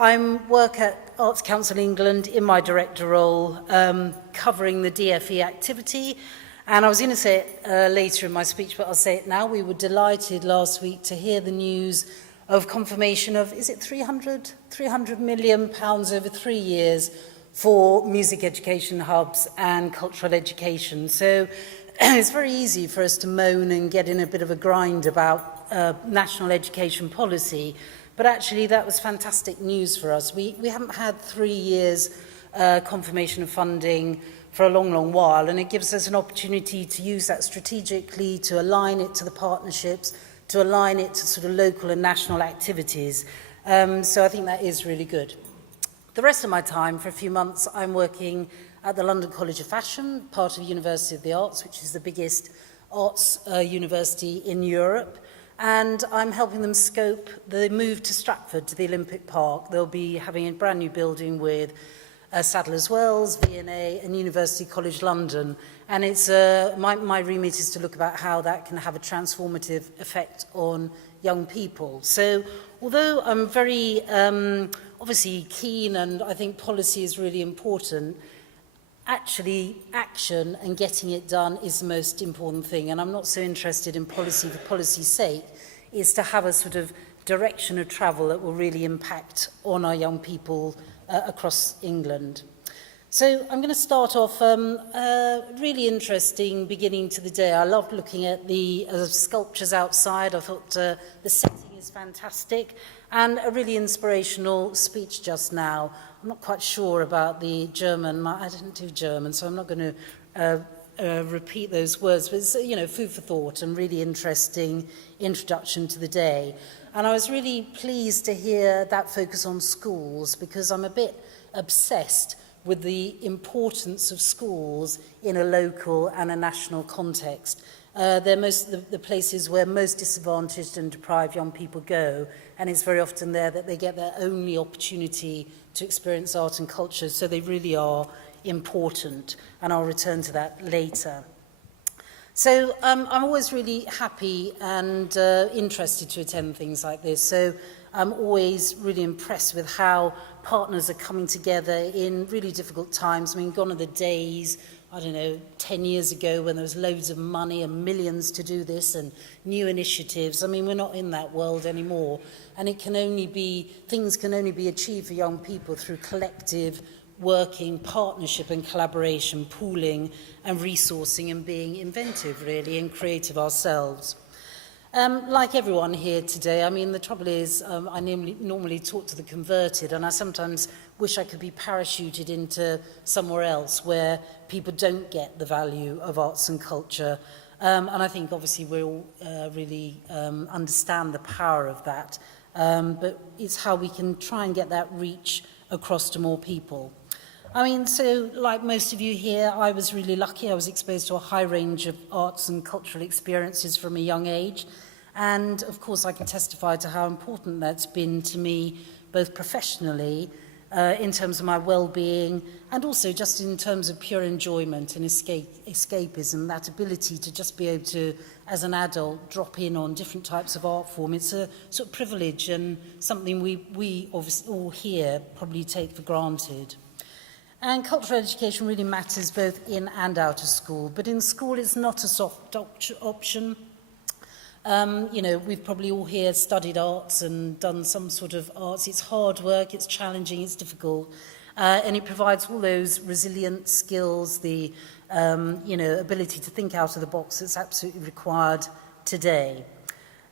I work at Arts Council England in my director role, covering the DFE activity. And I was going to say it later in my speech, but I'll say it now. We were delighted last week to hear the news of confirmation of, is it 300 million pounds over 3 years for music education hubs and cultural education. So it's very easy for us to moan and get in a bit of a grind about national education policy. But actually, that was fantastic news for us. We haven't had 3 years confirmation of funding for a long, long while, and it gives us an opportunity to use that strategically, to align it to the partnerships, to align it to sort of local and national activities. So I think that is really good. The rest of my time, for a few months, I'm working at the London College of Fashion, part of University of the Arts, which is the biggest arts university in Europe. And I'm helping them scope the move to Stratford, to the Olympic Park. They'll be having a brand new building with Sadler's Wells, V&A and University College London. And it's my remit is to look about how that can have a transformative effect on young people. So although I'm very obviously keen and I think policy is really important, actually action and getting it done is the most important thing. And I'm not so interested in policy for policy's sake. It's to have a sort of direction of travel that will really impact on our young people across England. So I'm going to start off a really interesting beginning to the day. I loved looking at the sculptures outside. I thought the setting is fantastic, and a really inspirational speech just now. I'm not quite sure about the German. I didn't do German, so I'm not going to repeat those words. But it's, you know, food for thought and really interesting introduction to the day. And I was really pleased to hear that focus on schools, because I'm a bit obsessed with the importance of schools in a local and a national context. They're the places where most disadvantaged and deprived young people go, and it's very often there that they get their only opportunity to experience art and culture, so they really are important, and I'll return to that later. So I'm always really happy and interested to attend things like this, so I'm always really impressed with how partners are coming together in really difficult times. I mean, gone are the days, I don't know, 10 years ago when there was loads of money and millions to do this and new initiatives. I mean, we're not in that world anymore. And things can only be achieved for young people through collective working, partnership and collaboration, pooling and resourcing and being inventive, really, and creative ourselves. Like everyone here today, I mean, the trouble is I normally talk to the converted, and I sometimes wish I could be parachuted into somewhere else where people don't get the value of arts and culture. And I think obviously we all really understand the power of that, but it's how we can try and get that reach across to more people. I mean, so like most of you here, I was really lucky. I was exposed to a high range of arts and cultural experiences from a young age. And of course, I can testify to how important that's been to me, both professionally, in terms of my well-being, and also just in terms of pure enjoyment and escapism, that ability to just be able to, as an adult, drop in on different types of art form. It's a sort of privilege and something we obviously all here probably take for granted. And cultural education really matters both in and out of school. But in school, it's not a soft option. You know, we've probably all here studied arts and done some sort of arts. It's hard work, it's challenging, it's difficult. And it provides all those resilient skills, the ability to think out of the box that's absolutely required today.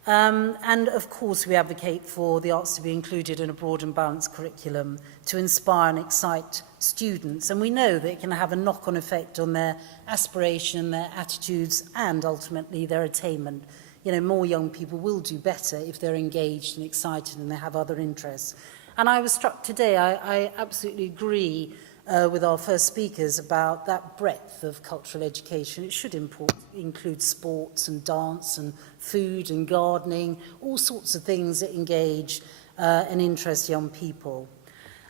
And of course, we advocate for the arts to be included in a broad and balanced curriculum to inspire and excite students. And we know that it can have a knock-on effect on their aspiration, their attitudes, and ultimately their attainment. You know, more young people will do better if they're engaged and excited and they have other interests. And I was struck today, I absolutely agree with our first speakers about that breadth of cultural education. It should include sports and dance and food and gardening, all sorts of things that engage and interest young people.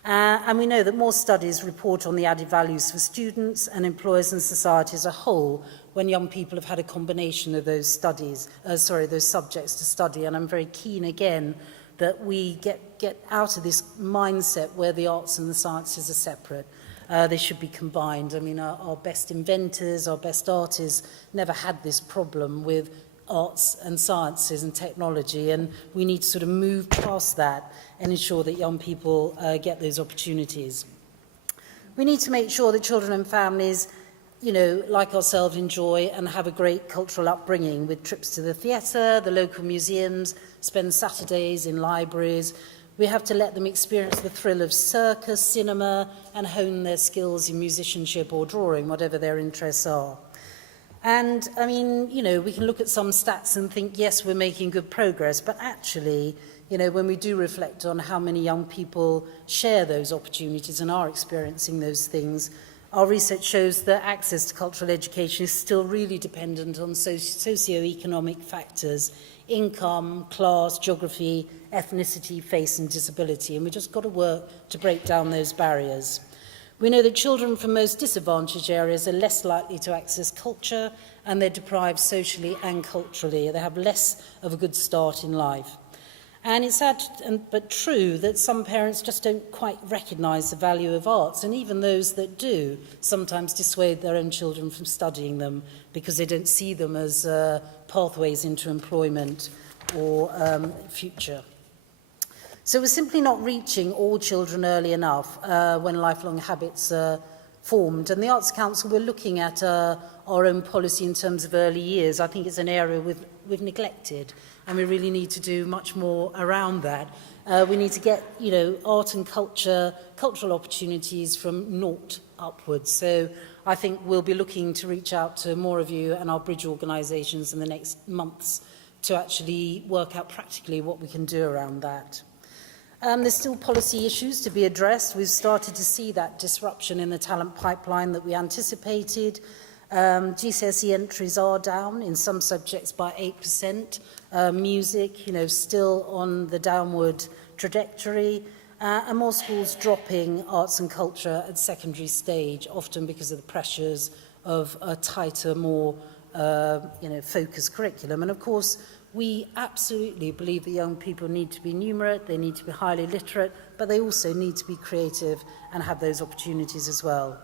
And we know that more studies report on the added values for students and employers and society as a whole when young people have had a combination of those subjects to study. And I'm very keen again that we get out of this mindset where the arts and the sciences are separate. They should be combined. I mean, our best inventors, our best artists never had this problem with arts and sciences and technology, and we need to sort of move past that and ensure that young people get those opportunities. We need to make sure that children and families, you know, like ourselves, enjoy and have a great cultural upbringing with trips to the theatre, the local museums, spend Saturdays in libraries. We have to let them experience the thrill of circus, cinema, and hone their skills in musicianship or drawing, whatever their interests are. And, I mean, you know, we can look at some stats and think, yes, we're making good progress, but actually, you know, when we do reflect on how many young people share those opportunities and are experiencing those things, our research shows that access to cultural education is still really dependent on socio-economic factors, income, class, geography, ethnicity, face and disability, and we've just got to work to break down those barriers. We know that children from most disadvantaged areas are less likely to access culture, and they're deprived socially and culturally. They have less of a good start in life. And it's sad but true that some parents just don't quite recognise the value of arts, and even those that do sometimes dissuade their own children from studying them because they don't see them as pathways into employment or future. So we're simply not reaching all children early enough when lifelong habits are formed. And the Arts Council, we're looking at our own policy in terms of early years. I think it's an area we've neglected, and we really need to do much more around that. We need to get, you know, art and cultural opportunities from naught upwards. So I think we'll be looking to reach out to more of you and our bridge organisations in the next months to actually work out practically what we can do around that. There's still policy issues to be addressed. We've started to see that disruption in the talent pipeline that we anticipated. GCSE entries are down in some subjects by 8%. Music, you know, still on the downward trajectory. And more schools dropping arts and culture at secondary stage, often because of the pressures of a tighter, more focused curriculum. And of course, we absolutely believe that young people need to be numerate, they need to be highly literate, but they also need to be creative and have those opportunities as well.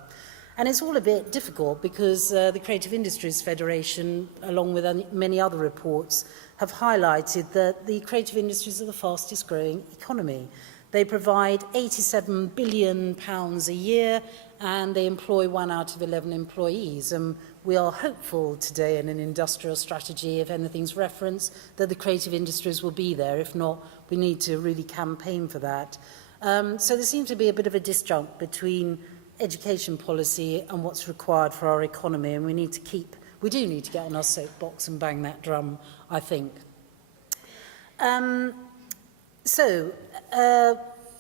And it's all a bit difficult because the Creative Industries Federation, along with many other reports, have highlighted that the creative industries are the fastest growing economy. They provide £87 billion a year and they employ 1 out of 11 employees. And we are hopeful today in an industrial strategy, if anything's referenced, that the creative industries will be there. If not, we need to really campaign for that. So there seems to be a bit of a disjunct between education policy and what's required for our economy, and we do need to get on our soapbox and bang that drum, I think.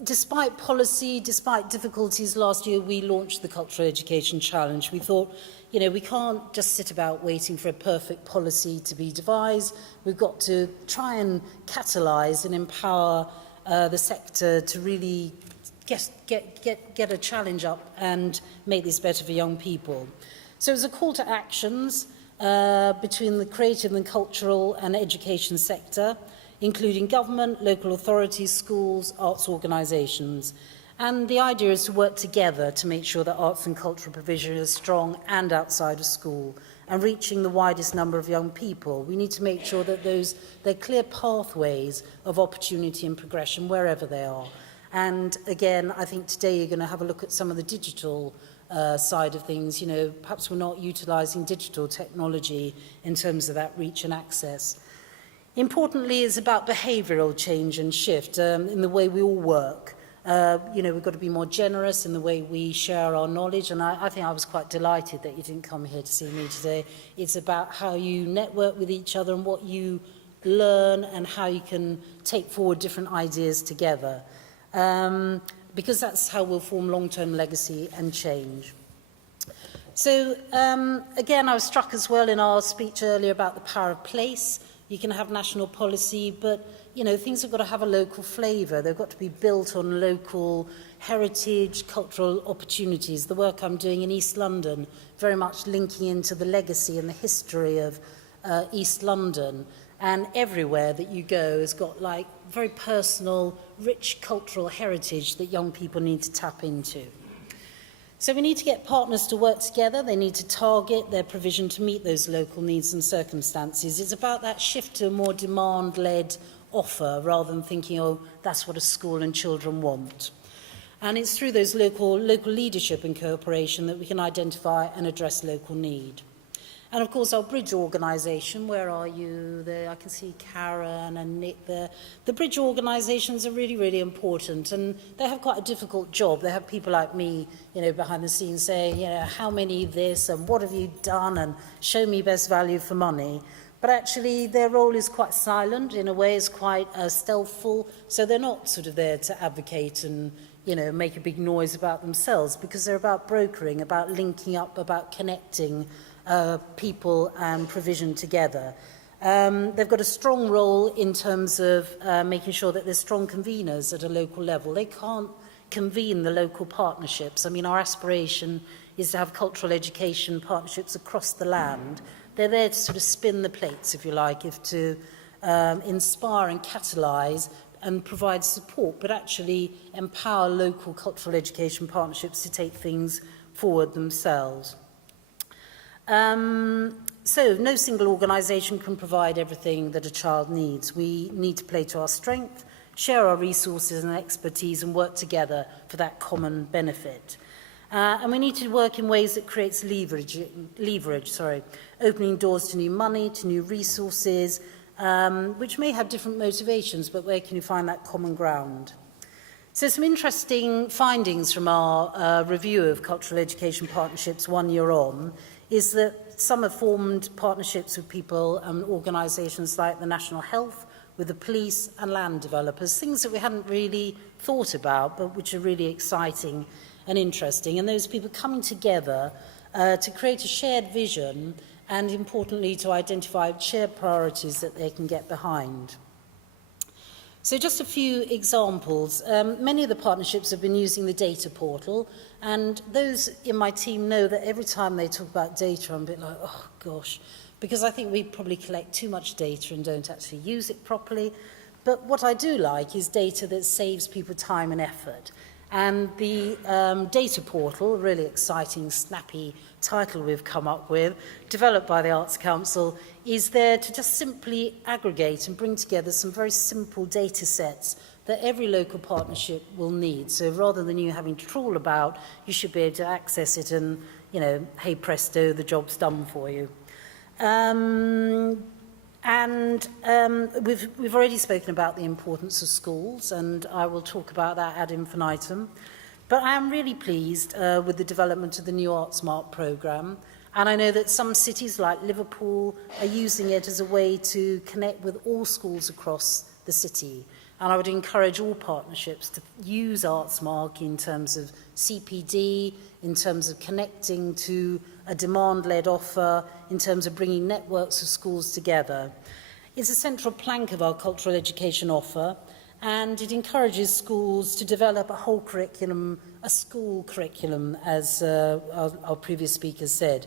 Despite policy, despite difficulties last year, we launched the Cultural Education Challenge. We thought, you know, we can't just sit about waiting for a perfect policy to be devised. We've got to try and catalyse and empower the sector to really get a challenge up and make this better for young people. So it was a call to actions between the creative and cultural and education sector, including government, local authorities, schools, arts organisations. And the idea is to work together to make sure that arts and cultural provision is strong and outside of school and reaching the widest number of young people. We need to make sure that there are clear pathways of opportunity and progression wherever they are. And again, I think today you're going to have a look at some of the digital side of things. You know, perhaps we're not utilising digital technology in terms of that reach and access. Importantly, it's about behavioural change and shift in the way we all work. We've got to be more generous in the way we share our knowledge, and I think I was quite delighted that you didn't come here to see me today. It's about how you network with each other and what you learn and how you can take forward different ideas together. Because that's how we'll form long-term legacy and change. So, again, I was struck as well in our speech earlier about the power of place. You can have national policy, but, you know, things have got to have a local flavour. They've got to be built on local heritage, cultural opportunities. The work I'm doing in East London, very much linking into the legacy and the history of East London, and everywhere that you go has got like very personal, rich cultural heritage that young people need to tap into. So we need to get partners to work together. They need to target their provision to meet those local needs and circumstances. It's about that shift to a more demand-led offer rather than thinking, oh, that's what a school and children want. And it's through those local leadership and cooperation that we can identify and address local need. And of course, our bridge organisation, where are you? There, I can see Karen and Nick there. The bridge organisations are really, really important, and they have quite a difficult job. They have people like me, behind the scenes saying, how many this and what have you done and show me best value for money. But actually, their role is quite silent, in a way, is quite stealthful. So they're not sort of there to advocate and, make a big noise about themselves, because they're about brokering, about linking up, about connecting people and provision together. They've got a strong role in terms of making sure that there's strong conveners at a local level. They can't convene the local partnerships. I mean, our aspiration is to have cultural education partnerships across the land. They're there to sort of spin the plates, if you like, to inspire and catalyse and provide support, but actually empower local cultural education partnerships to take things forward themselves. So no single organisation can provide everything that a child needs. We need to play to our strength, share our resources and expertise and work together for that common benefit. And we need to work in ways that creates leverage, opening doors to new money, to new resources, which may have different motivations, but where can you find that common ground? So some interesting findings from our review of cultural education partnerships 1 year on is that some have formed partnerships with people and organisations like the National Health, with the police and land developers, things that we hadn't really thought about, but which are really exciting and interesting. And those people coming together to create a shared vision and, importantly, to identify shared priorities that they can get behind. So just a few examples. Many of the partnerships have been using the data portal, and those in my team know that every time they talk about data, I'm a bit like, oh gosh, because I think we probably collect too much data and don't actually use it properly. But what I do like is data that saves people time and effort. And the data portal, a really exciting, snappy title we've come up with, developed by the Arts Council, is there to just simply aggregate and bring together some very simple data sets that every local partnership will need. So rather than you having to trawl about, you should be able to access it and, hey presto, the job's done for you. We've already spoken about the importance of schools, and I will talk about that ad infinitum. But I am really pleased with the development of the new ArtSmart programme, and I know that some cities like Liverpool are using it as a way to connect with all schools across the city. And I would encourage all partnerships to use ArtSmart in terms of CPD, in terms of connecting to a demand-led offer, in terms of bringing networks of schools together. It's a central plank of our cultural education offer, and it encourages schools to develop a whole curriculum, a school curriculum, as our previous speaker said.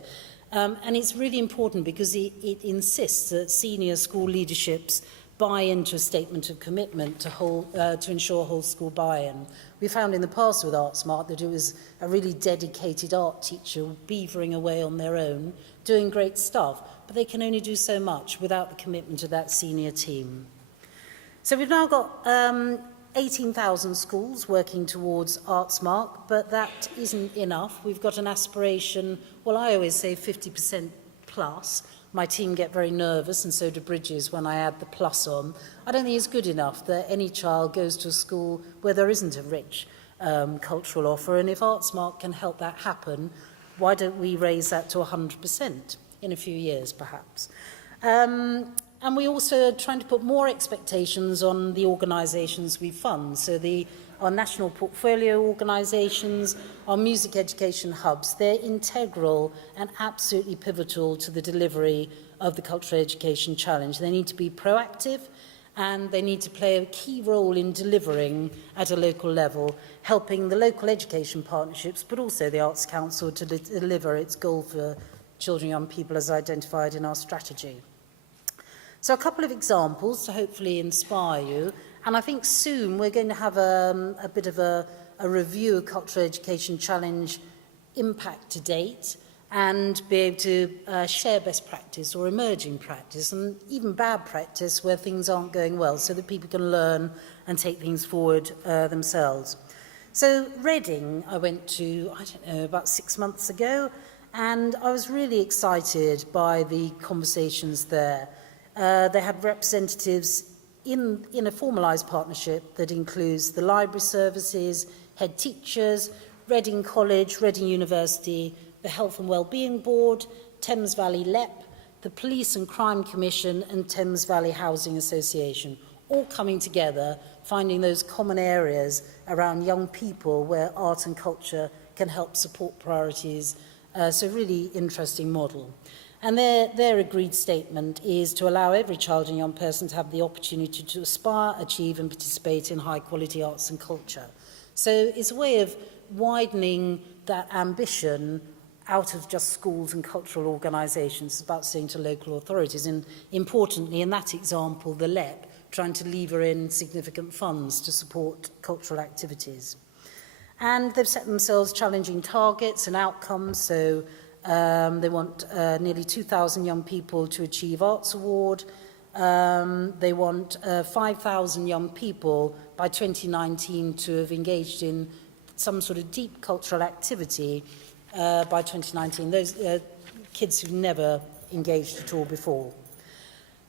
And it's really important because it insists that senior school leaderships buy into a statement of commitment to ensure whole school buy-in. We found in the past with ArtSmart that it was a really dedicated art teacher beavering away on their own, doing great stuff, but they can only do so much without the commitment of that senior team. So we've now got 18,000 schools working towards ArtSmart, but that isn't enough. We've got an aspiration, well, I always say 50% plus. My team get very nervous, and so do Bridges, when I add the plus on. I don't think it's good enough that any child goes to a school where there isn't a rich cultural offer, and if ArtSmart can help that happen, why don't we raise that to 100% in a few years, perhaps? And we also are trying to put more expectations on the organisations we fund. So our national portfolio organisations, our music education hubs, they're integral and absolutely pivotal to the delivery of the Cultural Education Challenge. They need to be proactive, and they need to play a key role in delivering at a local level, helping the local education partnerships, but also the Arts Council to deliver its goal for children and young people as identified in our strategy. So a couple of examples to hopefully inspire you. And I think soon we're going to have a bit of a review of Cultural Education Challenge impact to date and be able to share best practice or emerging practice and even bad practice where things aren't going well so that people can learn and take things forward themselves. So Reading, I went to, I don't know, about 6 months ago, and I was really excited by the conversations there. They had representatives in a formalised partnership that includes the library services, head teachers, Reading College, Reading University, the Health and Wellbeing Board, Thames Valley LEP, the Police and Crime Commission and Thames Valley Housing Association, all coming together, finding those common areas around young people where art and culture can help support priorities. So really interesting model. And their agreed statement is to allow every child and young person to have the opportunity to aspire, achieve and participate in high quality arts and culture. So it's a way of widening that ambition out of just schools and cultural organisations. It's about saying to local authorities, and importantly in that example, the LEP, trying to lever in significant funds to support cultural activities. And they've set themselves challenging targets and outcomes, so they want nearly 2,000 young people to achieve Arts Award. They want 5,000 young people by 2019 to have engaged in some sort of deep cultural activity by 2019. Those kids who've never engaged at all before.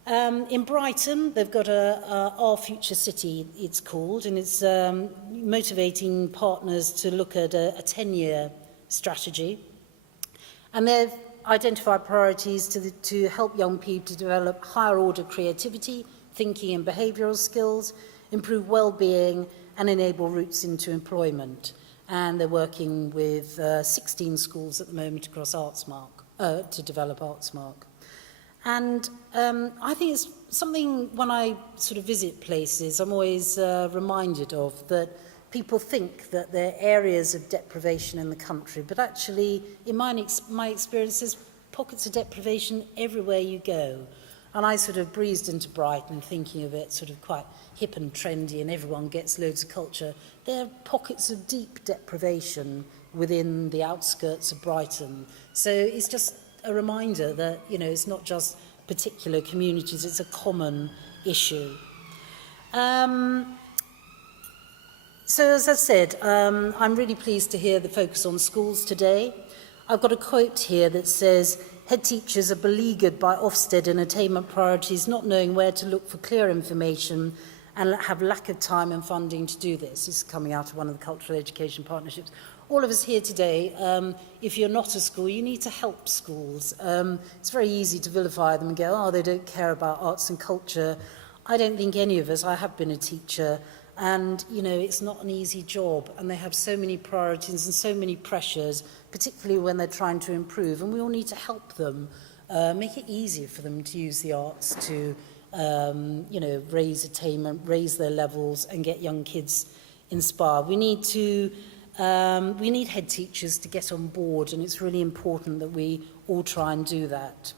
In Brighton, they've got Our Future City, it's called, and it's motivating partners to look at a 10-year strategy. And they've identified priorities to help young people to develop higher order creativity, thinking and behavioural skills, improve well-being and enable routes into employment. And they're working with 16 schools at the moment across Artsmark to develop Artsmark. And I think it's something when I sort of visit places, I'm always reminded of that. People think that there are areas of deprivation in the country, but actually, in my experience, there's pockets of deprivation everywhere you go. And I sort of breezed into Brighton thinking of it sort of quite hip and trendy and everyone gets loads of culture. There are pockets of deep deprivation within the outskirts of Brighton. So it's just a reminder that, you know, it's not just particular communities, it's a common issue. So as I said, I'm really pleased to hear the focus on schools today. I've got a quote here that says, head teachers are beleaguered by Ofsted and attainment priorities, not knowing where to look for clear information and have lack of time and funding to do this. This is coming out of one of the cultural education partnerships. All of us here today, if you're not a school, you need to help schools. It's very easy to vilify them and go, oh, they don't care about arts and culture. I don't think any of us, I have been a teacher, and, you know, it's not an easy job, and they have so many priorities and so many pressures, particularly when they're trying to improve, and we all need to help them, make it easier for them to use the arts to, you know, raise attainment, raise their levels, and get young kids inspired. We need head teachers to get on board, and it's really important that we all try and do that.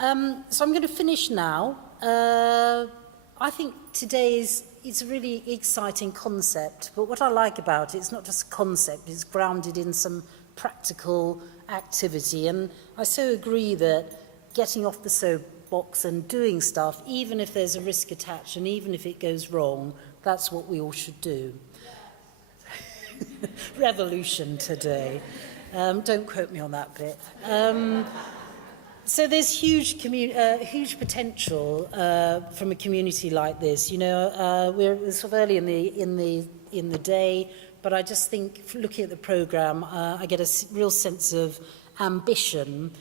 So I'm going to finish now. I think it's a really exciting concept, but what I like about it, it's not just a concept, it's grounded in some practical activity. And I so agree that getting off the soapbox and doing stuff, even if there's a risk attached and even if it goes wrong, that's what we all should do. Revolution today. Don't quote me on that bit. So there's huge potential from a community like this. You know, we're sort of early in the day, but I just think, looking at the programme, I get a real sense of ambition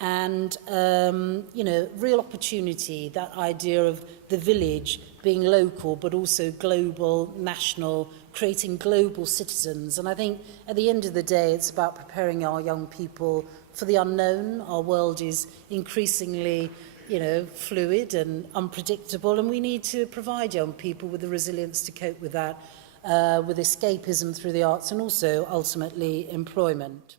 and, you know, real opportunity. That idea of the village being local, but also global, national, creating global citizens. And I think at the end of the day, it's about preparing our young people for the unknown. Our world is increasingly, you know, fluid and unpredictable, and we need to provide young people with the resilience to cope with that, with escapism through the arts and also ultimately employment.